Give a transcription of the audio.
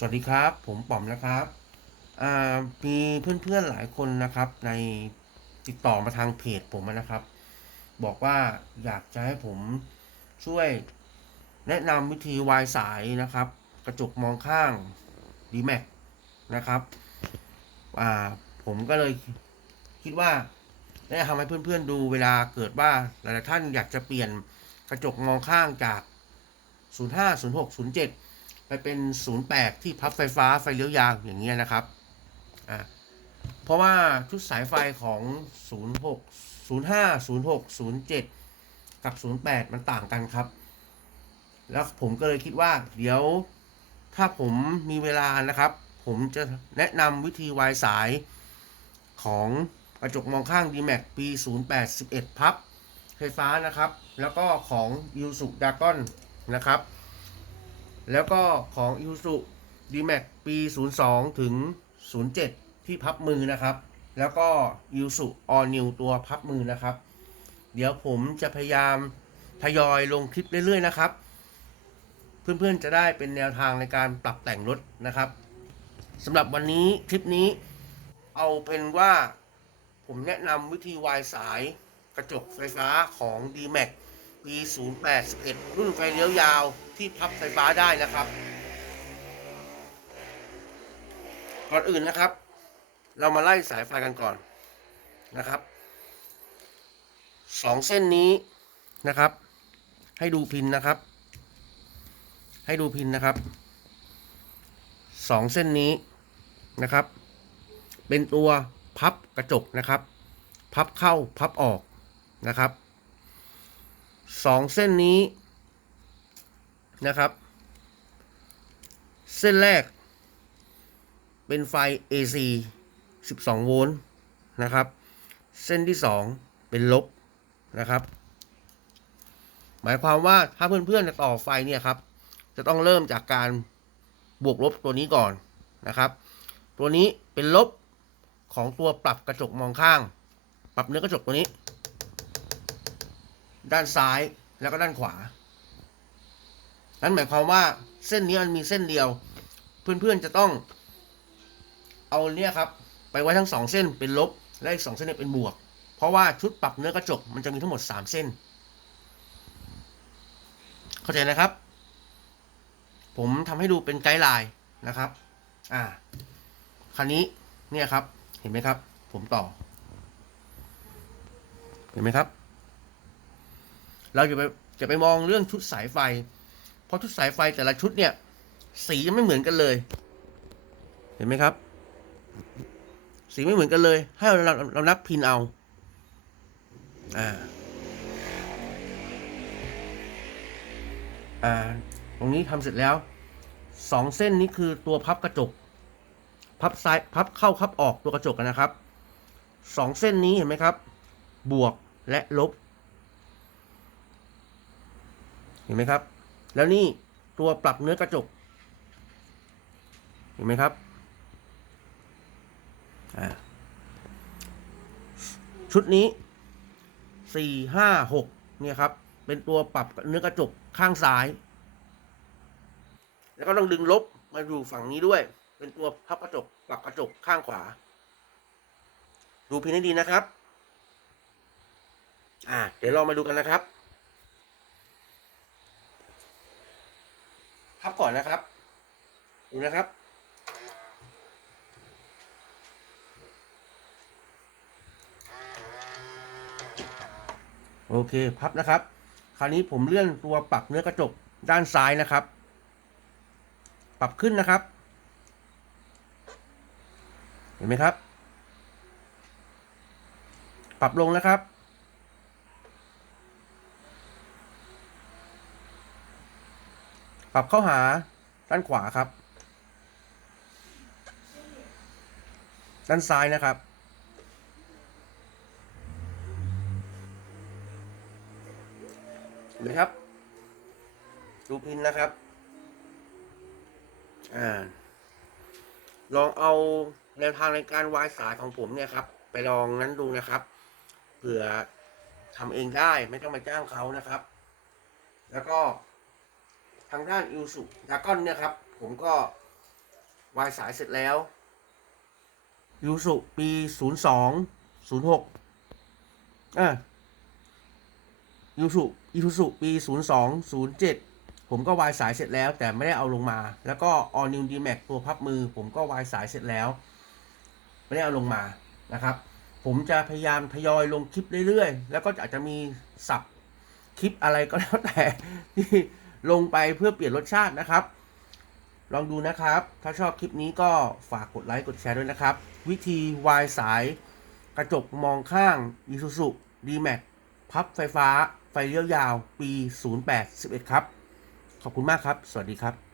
สวัสดีครับ ผมป๋อมนะครับมีเพื่อนๆหลายคนนะครับในติดต่อมาทางเพจผมนะครับ บอกว่าอยากจะให้ผมช่วยแนะนำวิธีวายสายนะครับ กระจกมองข้าง d m a x นะครับผมก็เลยคิดว่าได้ทำให้เพื่อนๆดูเวลาเกิดว่าหลายๆท่านอยากจะเปลี่ยนกระจกมองข้างจาก 05 06 07 ไปเป็น08ที่พับไฟฟ้าไฟเลี้ยวยาวอย่างเงี้ยนะครับอ่าเพราะว่าชุดสายไฟของ 06 05 06 07 กับ 08 มันต่างกันครับ แล้วผมก็เลยคิดว่า เดี๋ยวถ้าผมมีเวลานะครับ ผมจะแนะนำวิธีวายสายของกระจกมองข้าง DMAX ปี 08 11 พับไฟฟ้านะครับ แล้วก็ของ i l s u d a g o n นะครับ แล้วก็ของ i l s u D-Max ปี 02 ถึง 07 ที่พับมือนะครับ แล้วก็ i l s u All New ตัวพับมือนะครับ เดี๋ยวผมจะพยายามทยอยลงคลิปเรื่อยๆนะครับ เพื่อนๆจะได้เป็นแนวทางในการปรับแต่งรถนะครับสำหรับวันนี้คลิปนี้เอาเป็นว่าผมแนะนำวิธีวายสายกระจกไฟฟ้าของ D-Max ปี0811 รุ่นไฟเลี้ยวยาวที่พับไฟฟ้าได้นะครับ ก่อนอื่นนะครับ เรามาไล่สายไฟกันก่อนนะครับสองเส้นนี้นะครับ ให้ดูพินนะครับ ให้ดูพินนะครับสองเส้นนี้นะครับ เป็นตัวพับกระจกนะครับ พับเข้าพับออกนะครับ สองเส้นนี้นะครับ เส้นแรก เป็นไฟ AC 12 โวลต์นะครับ เส้นที่ 2 เป็นลบนะครับ หมายความว่าถ้าเพื่อนๆจะต่อไฟเนี่ยครับ จะต้องเริ่มจากการบวกลบตัวนี้ก่อนนะครับ ตัวนี้เป็นลบของตัวปรับกระจกมองข้าง ปรับเนื้อกระจกตัวนี้ ด้านซ้ายแล้วก็ด้านขวา นั่นหมายความว่าเส้นนี้มันมีเส้นเดียว เพื่อนๆจะต้อง เอาเนี่ยครับ ไปไว้ทั้งสองเส้นเป็นลบ และอีกสองเส้นเนี่ยเป็นบวก เพราะว่าชุดปรับเนื้อกระจกมันจะมีทั้งหมดสามเส้น เข้าใจนะครับ ผมทำให้ดูเป็นไกด์ไลน์นะครับ อ่าคันนี้เนี่ยครับ เห็นไหมครับ ผมต่อ เห็นไหมครับ เราจะไปจะไปมองเรื่องชุดสายไฟ เพราะชุดสายไฟแต่ละชุดเนี่ย สีจะไม่เหมือนกันเลย เห็นไหมครับ สีไม่เหมือนกันเลย ให้เราเราเรานับพินเอา อ่า อ่า ตรงนี้ทำเสร็จแล้วสองเส้นนี้คือตัวพับกระจก พับซ้ายพับเข้าพับออกตัวกระจกกันนะครับสองเส้นนี้เห็นไหมครับ บวกและลบ เห็นไหมครับ แล้วนี่ตัวปรับเนื้อกระจก เห็นไหมครับชุดนี้สี่ห้าหกเนี่ยครับ เป็นตัวปรับเนื้อกระจกข้างซ้าย แล้วก็ต้องดึงลบมาอยู่ฝั่งนี้ด้วย เป็นตัวพับกระจกปรับกระจกข้างขวา ดูพินให้ดีนะครับ อ่า เดี๋ยวเรามาดูกันนะครับ พับก่อนนะครับดูนะครับ โอเคพับนะครับ คราวนี้ผมเลื่อนตัวปรับเนื้อกระจกด้านซ้ายนะครับ ปรับขึ้นนะครับ เห็นไหมครับ ปรับลงนะครับ ปรับเข้าหาด้านขวาครับ ด้านซ้ายนะครับ เห็นไหมครับ ดูพินนะครับ อ่า ลองเอาแนวทางในการวายสายของผมเนี่ยครับ ไปลองนั้นดูนะครับ เผื่อทำเองได้ไม่ต้องมาจ้างเขานะครับ แล้วก็ ทางด้านอิวสุดากอนเนี่ยครับ ผมก็วายสายเสร็จแล้วยูสุปีศูนย์สองศูนย์หกอะยูสุอีทูสุปีศูนย์สองศูนย์เจ็ดผมก็วายสายเสร็จแล้ว แต่ไม่ได้เอาลงมา แล้วก็ออนิวดีแม็กตัวพับมือ ผมก็วายสายเสร็จแล้ว ไม่ได้เอาลงมานะครับ ผมจะพยายามทยอยลงคลิปเรื่อยๆ แล้วก็อาจจะมีสับคลิปอะไรก็แล้วแต่ที่ ลงไปเพื่อเปลี่ยนรสชาตินะครับ ลองดูนะครับ ถ้าชอบคลิปนี้ก็ฝากกดไลค์กดแชร์ด้วยนะครับ วิธีวายสาย กระจกมองข้าง Isuzu D-Max พับไฟฟ้า ไฟเลี้ยวยาว ปี 0811 ครับ ขอบคุณมากครับ สวัสดีครับ